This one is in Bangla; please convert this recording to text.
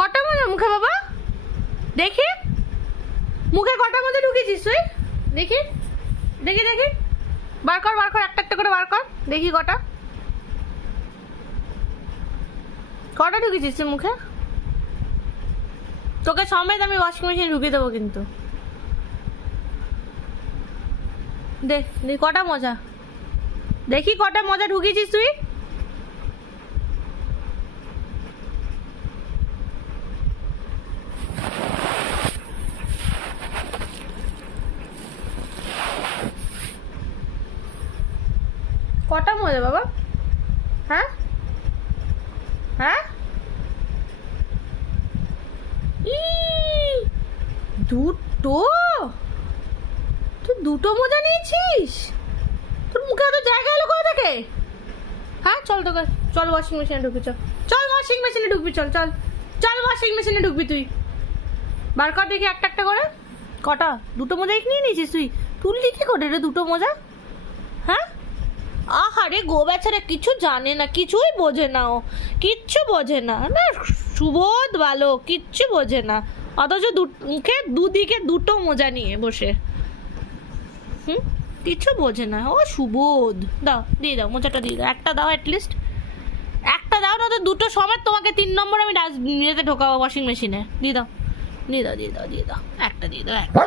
কটা মোজা মুখে বাবা? দেখি মুখে কটা মোজা ঢুকেছিস তুই? দেখি দেখি দেখি, বার কর বার কর, একটা একটা করে বার কর দেখি কটা কটা ঢুকেছিস তুই মুখে। তোকে সমেত আমি ওয়াশিং মেশিনে ঢুকিয়ে দেবো কিন্তু। দেখ দেখ কটা মজা, দেখি কটা মজা ঢুকিয়েছিস তুই। কটা মজা বাবা? হ্যাঁ হ্যাঁ, দুটো? তুই দুটো মোজা নিয়েছিস? তোর মুখে এত জায়গা এলো কোথা থেকে? হ্যাঁ চল তোকে, চল ওয়াশিং মেশিনে ঢুকবি, চল চল ওয়াশিং মেশিনে ঢুকবি, চল চল চল ওয়াশিং মেশিনে ঢুকবি তুই। বার কর দেখি একটা একটা করে। কটা? দুটো মোজা নিয়ে নিয়েছিস তুই? তুললি কি করে রে দুটো মোজা? হ্যাঁ আহারে গো বেচারা কিছু জানে না, কিছুই বোঝে না, ও কিচ্ছু বোঝে না, না সুবোধ ভালো, কিচ্ছু বোঝে না, অথচ মুখে দুদিকে দুটো মোজা নিয়ে বসে। কিছু বোঝে না ও সুবোধ। দাও দিয়ে দাও মোজাটা দিয়ে দাও, একটা দাও অ্যাটলিস্ট, একটা দাও, না তো দুটো সমেত তোমাকে 3 নম্বর আমি ঢোকাবো ওয়াশিং মেশিনে। দিয়ে দাও দিয়ে দাও দিয়ে দাও দিয়ে দাও, একটা দিয়ে দাও, একটা।